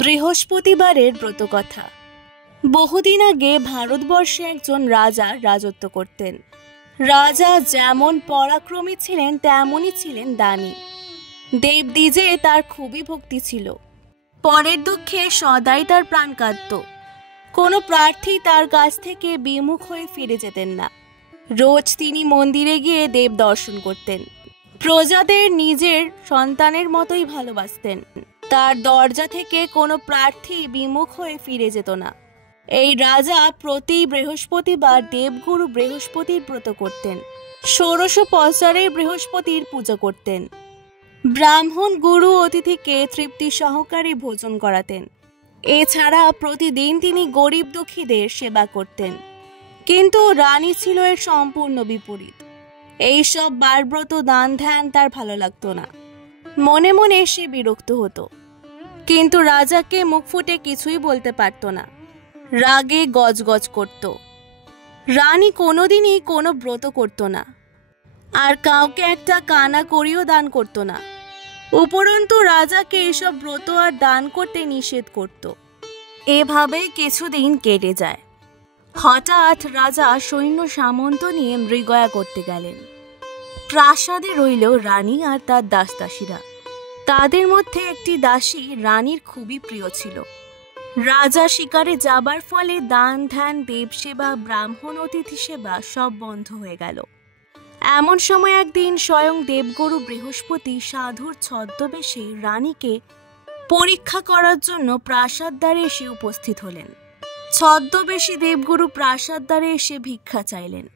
বৃহস্পতিবারের ব্রতকথা। বহুদিন আগে ভারতবর্ষে একজন রাজা রাজত্ব করতেন। রাজা যেমন পরাক্রমী ছিলেন তেমনই ছিলেন দানী। দেবদ্বিজে তার খুবই ভক্তি ছিল। পরের দুঃখে সদাই তার প্রাণ কাঁদত। কোনো প্রার্থী তার কাছ থেকে বিমুখ হয়ে ফিরে যেতেন না। রোজ তিনি মন্দিরে গিয়ে দেব দর্শন করতেন। প্রজাদের নিজের সন্তানের মতোই ভালোবাসতেন। তার দরজা থেকে কোনো প্রার্থী বিমুখ হয়ে ফিরে যেত না। এই রাজা প্রতি বৃহস্পতিবার দেবগুরু বৃহস্পতির ব্রত করতেন। ষোড়শ পচারে বৃহস্পতির পুজো করতেন। ব্রাহ্মণ গুরু অতিথিকে তৃপ্তি সহকারে ভোজন করাতেন। এছাড়া প্রতিদিন তিনি গরিব দুঃখীদের সেবা করতেন। কিন্তু রানী ছিল এর সম্পূর্ণ বিপরীত। এইসব বারব্রত দান ধ্যান তার ভালো লাগতো না। মনে মনে সে বিরক্ত হতো, কিন্তু রাজাকে মুখ ফুটে কিছুই বলতে পারত না। রাগে গজগজ করত। রানী কোনোদিনই কোনো ব্রত করত না, আর কাউকে একটা কানা করিও দান করত না। উপরন্তু রাজাকে এসব ব্রত আর দান করতে নিষেধ করত। এভাবেই কিছুদিন কেটে যায়। হঠাৎ রাজা সৈন্য সামন্ত নিয়ে মৃগয়া করতে গেলেন। প্রাসাদে রইল রানী আর তার দাসদাসীরা। তাদের মধ্যে একটি দাসী রানীর খুবই প্রিয় ছিল। রাজা শিকারে যাবার ফলে দান ধ্যান দেবসেবা ব্রাহ্মণ অতিথি সেবা সব বন্ধ হয়ে গেল। এমন সময় একদিন স্বয়ং দেবগুরু বৃহস্পতি সাধুর ছদ্মবেশে রানীকে পরীক্ষা করার জন্য প্রাসাদ দ্বারে এসে উপস্থিত হলেন। ছদ্মবেশী দেবগুরু প্রাসাদ দ্বারে এসে ভিক্ষা চাইলেন।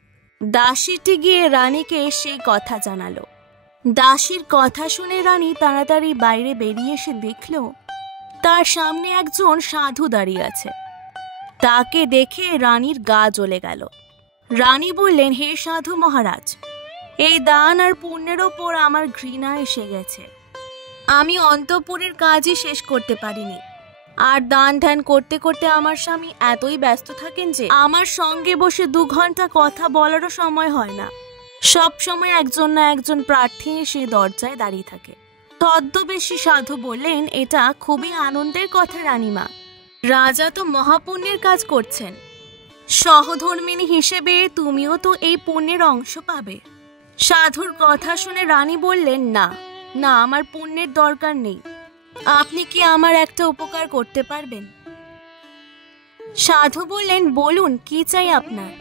দাসীটি গিয়ে রানীকে সেই কথা জানালো। দাসীর কথা শুনে রানী তাড়াতাড়ি বাইরে বেরিয়ে এসে দেখল তার সামনে একজন সাধু দাঁড়িয়ে আছে। তাকে দেখে রানীর গা জ্বলে গেল। রানী বললেন, হে সাধু মহারাজ, এই দান আর পুণ্যের ওপর আমার ঘৃণা এসে গেছে। আমি অন্তঃপুরের কাজই শেষ করতে পারিনি, আর দান ধ্যান করতে করতে আমার স্বামী এতই ব্যস্ত থাকেন যে আমার সঙ্গে বসে 2 ঘন্টা কথা বলারও সময় হয় না। সব সময় একজন না একজন প্রার্থী এসে দরজায় দাঁড়িয়ে থাকে। ছদ্মবেশী সাধু বললেন, এটা খুবই আনন্দের কথা রানীমা। রাজা তো মহাপুণ্যের কাজ করছেন। সহধর্মিণী হিসেবে তুমিও তো এই পুণ্যের অংশ পাবে। সাধুর কথা শুনে রানী বললেন, না না, আমার পুণ্যের দরকার নেই। আপনি কি আমার একটা উপকার করতে পারবেন? সাধু বললেন, বলুন কি চাই আপনার?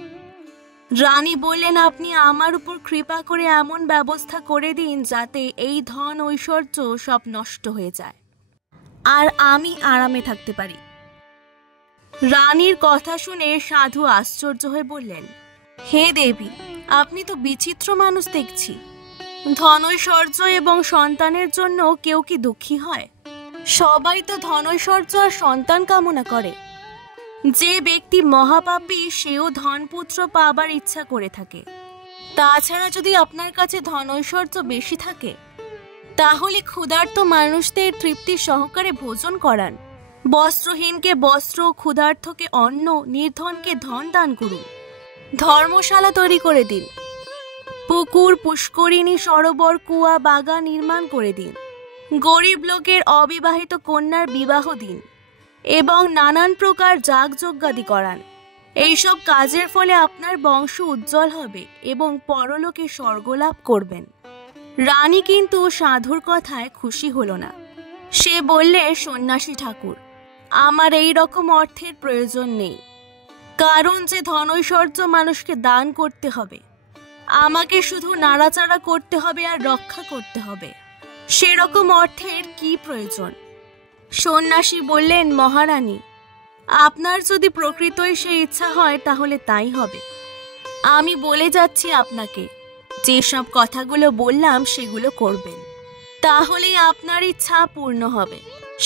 রানী বললেন, আপনি আমার উপর কৃপা করে এমন ব্যবস্থা করে দিন যাতে এই ধন ঐশ্বর্য সব নষ্ট হয়ে যায়, আর আমি আরামে থাকতে পারি। রানীর কথা শুনে সাধু আশ্চর্য হয়ে বললেন, হে দেবী, আপনি তো বিচিত্র মানুষ দেখছি। ধনৈশ্বর্য এবং সন্তানের জন্য কেউ কি দুঃখী হয়? সবাই তো ধনৈশ্বর্য আর সন্তান কামনা করে। যে ব্যক্তি মহাপাপী সেও ধনপুত্র পাবার ইচ্ছা করে থাকে। তাছাড়া যদি আপনার কাছে ধনৈশ্বর্য বেশি থাকে, তাহলে ক্ষুধার্ত মানুষদের তৃপ্তি সহকারে ভোজন করান। বস্ত্রহীনকে বস্ত্র, ক্ষুধার্তকে অন্ন, নির্ধনকে ধন দান করুন। ধর্মশালা তৈরি করে দিন। পুকুর, পুষ্করিণী, সরোবর, কুয়া, বাগান নির্মাণ করে দিন। গরিব লোকের অবিবাহিত কন্যার বিবাহ দিন এবং নানান প্রকার যাগযজ্ঞাদি করান। এইসব কাজের ফলে আপনার বংশ উজ্জ্বল হবে এবং পরলোকে স্বর্গলাভ করবেন। রানী কিন্তু সাধুর কথায় খুশি হলো না। সে বললে, সন্ন্যাসী ঠাকুর, আমার এই রকম অর্থের প্রয়োজন নেই, কারণ যে ধনৈশ্বর্য মানুষকে দান করতে হবে, আমাকে শুধু নাড়াচাড়া করতে হবে আর রক্ষা করতে হবে। সেরকম অর্থের কি প্রয়োজন? সন্ন্যাসী বললেন, মহারানী, আপনার যদি প্রকৃতই সে ইচ্ছা হয় তাহলে তাই হবে। আমি বলে যাচ্ছি আপনাকে, যেসব কথাগুলো বললাম সেগুলো করবেন, তাহলেই আপনার ইচ্ছা পূর্ণ হবে।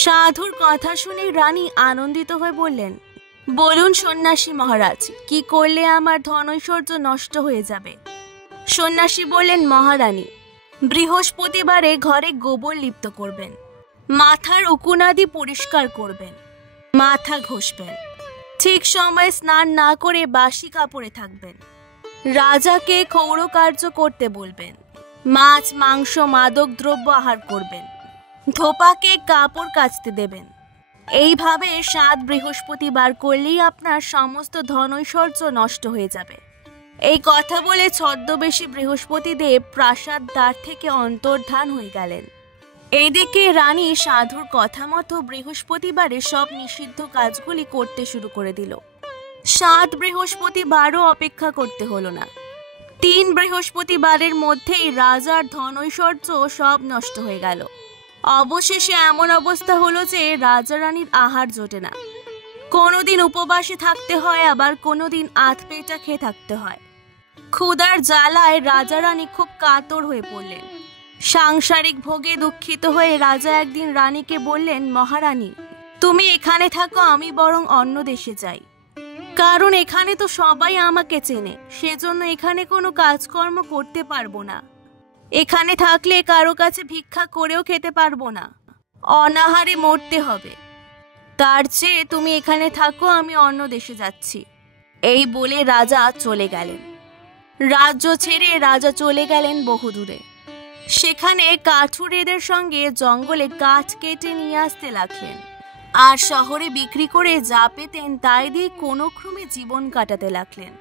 সাধুর কথা শুনে রানী আনন্দিত হয়ে বললেন, বলুন সন্ন্যাসী মহারাজ, কি করলে আমার ধনৈশ্বর্য নষ্ট হয়ে যাবে? সন্ন্যাসী বললেন, মহারানী, বৃহস্পতিবারে ঘরে গোবর লিপ্ত করবেন, মাথার উকুনাদি পরিষ্কার করবেন, মাথা ঘষবেন, ঠিক সময়ে স্নান না করে বাসি কাপড়ে থাকবেন, রাজাকে ক্ষৌরকার্য করতে বলবেন, মাছ মাংস মাদক দ্রব্য আহার করবেন, ধোপাকে কাপড় কাচতে দেবেন, এইভাবে 7 বৃহস্পতিবার করলেই আপনার সমস্ত ধনৈশ্বর্য নষ্ট হয়ে যাবে। এই কথা বলে ছদ্মবেশী বৃহস্পতিদেব প্রাসাদ দ্বার থেকে অন্তর্ধান হয়ে গেলেন। এইদিকে রানী সাধুর কথা মতো বৃহস্পতিবারে সব নিষিদ্ধ কাজগুলি করতে শুরু করে দিল। 7 বৃহস্পতিবারও অপেক্ষা করতে হলো না। 3 বৃহস্পতিবারের মধ্যেই রাজার ধনৈশ্বর্য সব নষ্ট হয়ে গেল। অবশেষে এমন অবস্থা হলো যে রাজা রানীর আহার জোটে না। কোনোদিন উপবাসে থাকতে হয়, আবার কোনোদিন আধপেটা খেয়ে থাকতে হয়। ক্ষুধার জ্বালায় রাজা রানী খুব কাতর হয়ে পড়লেন। সাংসারিক ভোগে দুঃখিত হয়ে রাজা একদিন রানীকে বললেন, মহারানী, তুমি এখানে থাকো, আমি বরং অন্য দেশে যাই। কারণ এখানে তো সবাই আমাকে চেনে, সেজন্য এখানে কোনো কাজকর্ম করতে পারবো না। এখানে থাকলে কারো কাছে ভিক্ষা করেও খেতে পারবো না, অনাহারে মরতে হবে। তার চেয়ে তুমি এখানে থাকো, আমি অন্য দেশে যাচ্ছি। এই বলে রাজা চলে গেলেন। রাজ্য ছেড়ে রাজা চলে গেলেন বহুদূরে। সেখানে কাঠুরেদের সঙ্গে জঙ্গলে কাঠ কেটে নিয়ে আসতে লাগলেন, আর শহরে বিক্রি করে যা পেতেন তাই দিয়ে কোনো ক্রমে জীবন কাটাতে লাগলেন।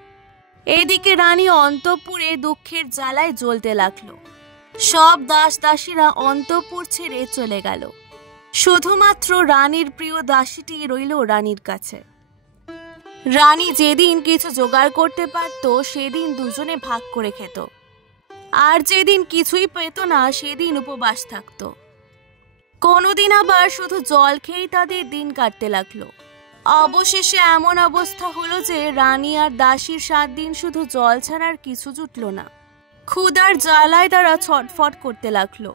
এদিকে রানী অন্তঃপুরে দুঃখের জ্বালায় জ্বলতে লাগলো। সব দাস দাসীরা অন্তঃপুর ছেড়ে চলে গেল। শুধুমাত্র রানীর প্রিয় দাসীটি রইল রানীর কাছে। রানী যেদিন কিছু জোগাড় করতে পারত সেদিন দুজনে ভাগ করে খেত, আর যেদিন কিছুই পেত না সেদিন উপবাস থাকত। কোনোদিন আবার শুধু জল খেয়েই তাদের দিন কাটতে লাগলো। অবশেষে এমন অবস্থা হলো যে রানী আর দাসীর 7 দিন শুধু জল ছাড়ার কিছু জুটল না। ক্ষুধার জ্বালায় তারা ছটফট করতে লাগলো।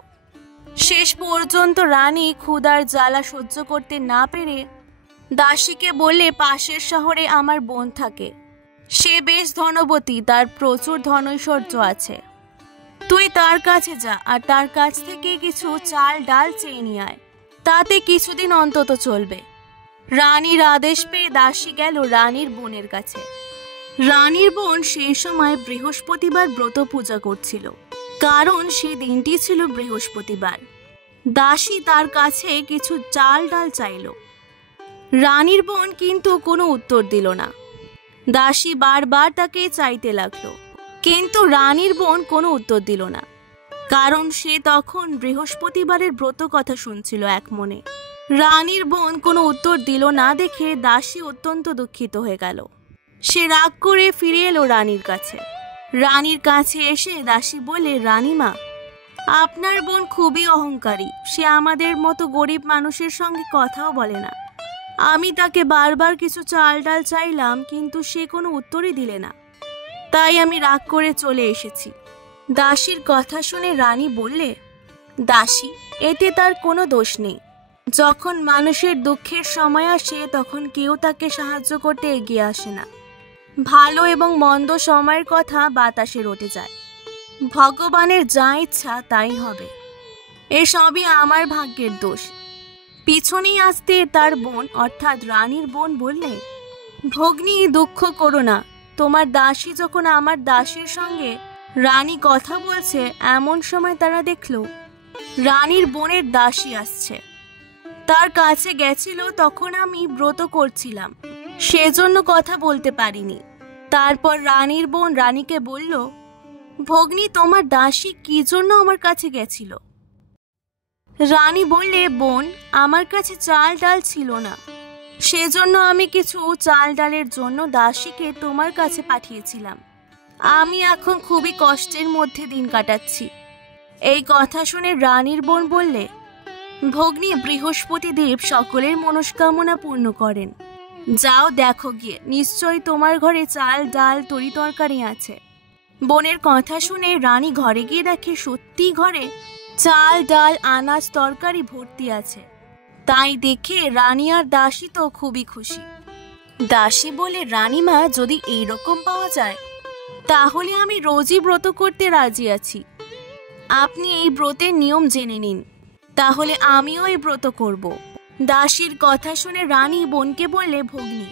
শেষ পর্যন্ত রানী ক্ষুধার জ্বালা সহ্য করতে না পেরে দাসীকে বললে, পাশের শহরে আমার বোন থাকে, সে বেশ ধনবতী, তার প্রচুর ধনৈশ্বর্য আছে। তুই তার কাছে যা আর তার কাছ থেকে কিছু চাল ডাল চেয়ে নিয়ে আয়, তাতে কিছুদিন অন্তত চলবে। রানীর আদেশ পেয়ে দাসী গেল রানীর বোনের কাছে। রানীর বোন সেই সময় বৃহস্পতিবার ব্রত পূজা করছিল, কারণ সে দিনটি ছিল বৃহস্পতিবার। দাসী তার কাছে কিছু চাল ডাল চাইল। রানীর বোন কিন্তু কোনো উত্তর দিল না। দাসী বারবার তাকে চাইতে লাগলো, কিন্তু রানীর বোন কোনো উত্তর দিল না, কারণ সে তখন বৃহস্পতিবারের ব্রত কথা শুনছিল এক মনে। রানীর বোন কোনো উত্তর দিল না দেখে দাসী অত্যন্ত দুঃখিত হয়ে গেল। সে রাগ করে ফিরে এলো রানীর কাছে। রানীর কাছে এসে দাসী বলে, রানীমা, আপনার বোন খুবই অহংকারী, সে আমাদের মতো গরিব মানুষের সঙ্গে কথাও বলে না। আমি তাকে বারবার কিছু চাল ডাল চাইলাম, কিন্তু সে কোনো উত্তরই দিলে না, তাই আমি রাগ করে চলে এসেছি। দাসীর কথা শুনে রানী বললে, দাসী, এতে তার কোনো দোষ নেই। যখন মানুষের দুঃখের সময় আসে তখন কেউ তাকে সাহায্য করতে এগিয়ে আসে না। ভালো এবং মন্দ সময়ের কথা বাতাসে রটে যায়। ভগবানের যা ইচ্ছা তাই হবে। এসবই আমার ভাগ্যের দোষ। পিছনেই আসতে তার বোন অর্থাৎ রানীর বোন বললে, ভগ্নী, দুঃখ করো না। তোমার দাসী যখন আমার দাসীর সঙ্গে রানী কথা বলছে, এমন সময় তারা দেখল রানীর বোনের দাসী আসছে। তার কাছে গেছিল, তখন আমি ব্রত করছিলাম, সেজন্য কথা বলতে পারিনি। তারপর রানীর বোন রানীকে বলল, ভগ্নী, তোমার দাসী কি জন্য আমার কাছে গেছিল? রানী বললে, বোন, আমার কাছে চাল ডাল ছিল না, সেজন্য আমি কিছু চাল ডালের জন্য দাসীকে তোমার কাছে পাঠিয়েছিলাম। আমি এখন খুবই কষ্টের মধ্যে দিন কাটাচ্ছি। এই কথা শুনে রানীর বোন বললে, ভগ্নী, বৃহস্পতি দেব সকলের মনস্কামনা পূর্ণ করেন। যাও দেখো গিয়ে, নিশ্চয়ই তোমার ঘরে চাল ডাল তরি তরকারি আছে। বোনের কথা শুনে রানী ঘরে গিয়ে দেখে সত্যি ঘরে চাল ডাল আনাজ তরকারি ভর্তি আছে। তাই দেখে রানী আর দাসী তো খুবই খুশি। দাসী বলে, রানীমা, যদি এইরকম পাওয়া যায় তাহলে আমি রোজই ব্রত করতে রাজি আছি। আপনি এই ব্রতের নিয়ম জেনে নিন, তাহলে আমিও এই ব্রত করব। দাসীর কথা শুনে রানী বোনকে বললে, ভগ্নী,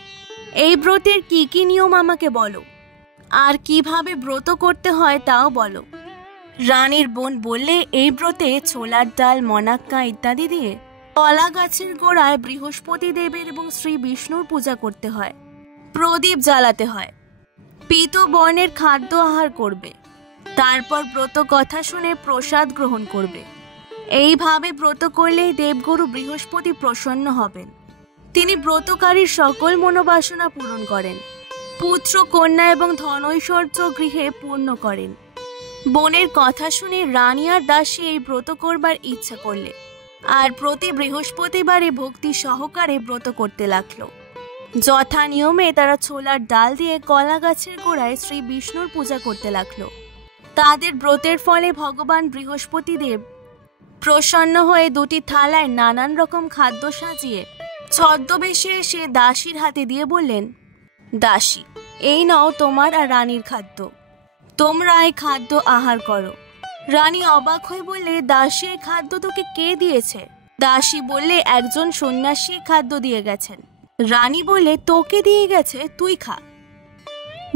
এই ব্রতের কি কি নিয়ম আমাকে বলো, আর কিভাবে ব্রত করতে হয় তাও বলো। রানীর বোন বললে, এই ব্রতে ছোলার ডাল, মনাক্কা ইত্যাদি দিয়ে কলা গাছের গোড়ায় বৃহস্পতি দেবের এবং শ্রী বিষ্ণুর পূজা করতে হয়, প্রদীপ জ্বালাতে হয়, পীত বর্ণের খাদ্য আহার করবে, তারপর ব্রত কথা শুনে প্রসাদ গ্রহণ করবে। এইভাবে ব্রত করলেই দেবগুরু বৃহস্পতি প্রসন্ন হবেন। তিনি ব্রতকারীর সকল মনোবাসনা পূরণ করেন, পুত্র কন্যা এবং ধনৈশ্বর্য গৃহে পূর্ণ করেন। বোনের কথা শুনে রানী আর দাসী এই ব্রত করবার ইচ্ছা করলে আর প্রতি বৃহস্পতিবারে ভক্তি সহকারে ব্রত করতে লাগলো। যথা নিয়মে তারা ছোলার ডাল দিয়ে কলা গাছের গোড়ায় শ্রী বিষ্ণুর পূজা করতে লাগলো। তাদের ব্রতের ফলে ভগবান বৃহস্পতি দেব প্রসন্ন হয়ে দুটি থালায় নানান রকম খাদ্য সাজিয়ে ছদ্মবেশে এসে দাসীর হাতে দিয়ে বললেন, দাসী, এই নাও তোমার আর রানীর খাদ্য, তোমরা এই খাদ্য আহার করো। রানী অবাক হয়ে বললে, দাসী, এই খাদ্য তোকে কে দিয়েছে? দাসী বললে, একজন সন্ন্যাসী খাদ্য দিয়ে গেছেন। রানী বললে, তোকে দিয়ে গেছে, তুই খা।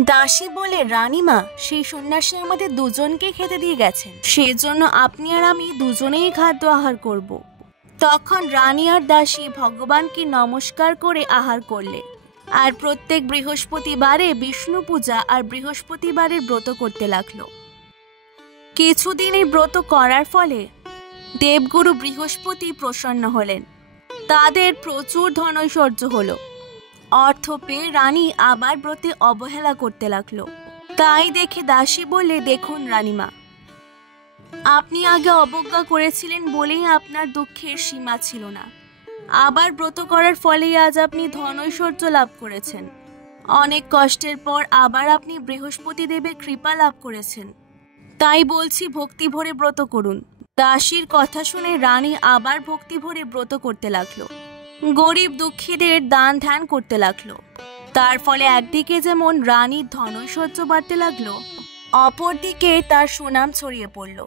দাসী বলে, রানীমা, সেই সন্ন্যাসী আমাদের দুজনকে খেতে দিয়ে গেছেন, সেজন্য আপনি আর আমি দুজনেই খাদ্য আহার করব। তখন রানী আর দাসী ভগবানকে নমস্কার করে আহার করলে আর প্রত্যেক বৃহস্পতিবারে বিষ্ণু পূজা আর বৃহস্পতিবারের ব্রত করতে লাগলো। কিছুদিন এই ব্রত করার ফলে দেবগুরু বৃহস্পতি প্রসন্ন হলেন। তাদের প্রচুর ধনৈশ্বর্য হলো। অর্থ পেয়ে রানী আবার ব্রতে অবহেলা করতে লাগলো। তাই দেখে দাসী বললে, দেখুন রানীমা, আপনি আগে অবজ্ঞা করেছিলেন বলেই আপনার দুঃখের সীমা ছিল না। আবার ব্রত করার ফলেই আজ আপনি ধনৈশ্বর্য লাভ করেছেন। অনেক কষ্টের পর আবার আপনি বৃহস্পতি দেবের কৃপা লাভ করেছেন। তাই বলছি, ভক্তি ভরে ব্রত করুন। দাসীর কথা শুনে রানী আবার ভক্তি ভরে ব্রত করতে লাগলো। গরিব দুঃখীদের দান ধ্যান করতে লাগলো। তার ফলে একদিকে যেমন রানীর ধনৈশ্বর্য বাড়তে লাগলো, অপরদিকে তার সুনাম ছড়িয়ে পড়ল।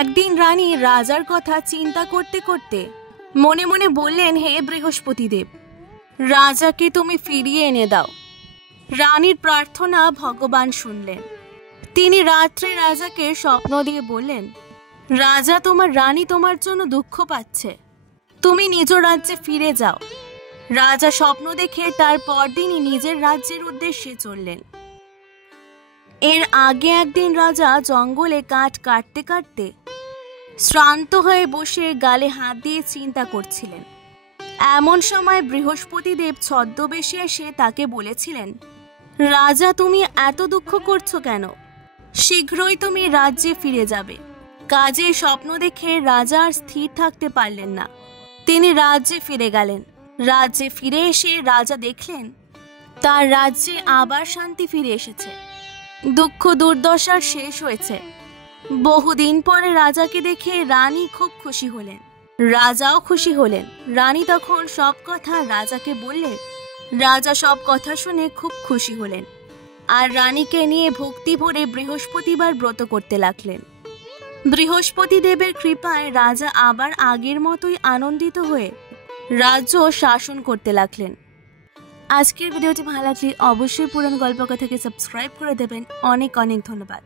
একদিন রানী রাজার কথা চিন্তা করতে করতে মনে মনে বললেন, হে বৃহস্পতি দেব, রাজাকে তুমি ফিরিয়ে এনে দাও। রানীর প্রার্থনা ভগবান শুনলেন। তিনি রাত্রে রাজাকে স্বপ্ন দিয়ে বললেন, রাজা, তোমার রানী তোমার জন্য দুঃখ পাচ্ছে, তুমি নিজ রাজ্যে ফিরে যাও। রাজা স্বপ্ন দেখে তার পরদিনই নিজের রাজ্যের উদ্দেশ্যে চললেন। এর আগে একদিন রাজা জঙ্গলে কাঠ কাটতে কাটতে শ্রান্ত হয়ে বসে গালে হাত দিয়ে চিন্তা করছিলেন। এমন সময় বৃহস্পতি দেব ছদ্মবেশে এসে তাকে বলেছিলেন, রাজা, তুমি এত দুঃখ করছো কেন? শীঘ্রই তুমি রাজ্যে ফিরে যাবে। কাজে স্বপ্ন দেখে রাজা আর স্থির থাকতে পারলেন না। তিনি রাজ্যে ফিরে গেলেন। রাজ্যে ফিরে এসে রাজা দেখলেন তার রাজ্যে আবার শান্তি ফিরে এসেছে। দুঃখ দুর্দশার শেষ হয়েছে। বহুদিন পরে রাজাকে দেখে রানী খুব খুশি হলেন। রাজাও খুশি হলেন। রানী তখন সব কথা রাজাকে বললে। রাজা সব কথা শুনে খুব খুশি হলেন আর রানীকে নিয়ে ভক্তি ভরে বৃহস্পতিবার ব্রত করতে লাগলেন। বৃহস্পতি দেবের কৃপায় রাজা আবার আগের মতোই আনন্দিত হয়ে রাজ্য শাসন করতে লাগলেন। আজকের ভিডিওটি ভালো লাগলে অবশ্যই পুরাণ গল্পকথাকে সাবস্ক্রাইব করে দেবেন। অনেক অনেক ধন্যবাদ।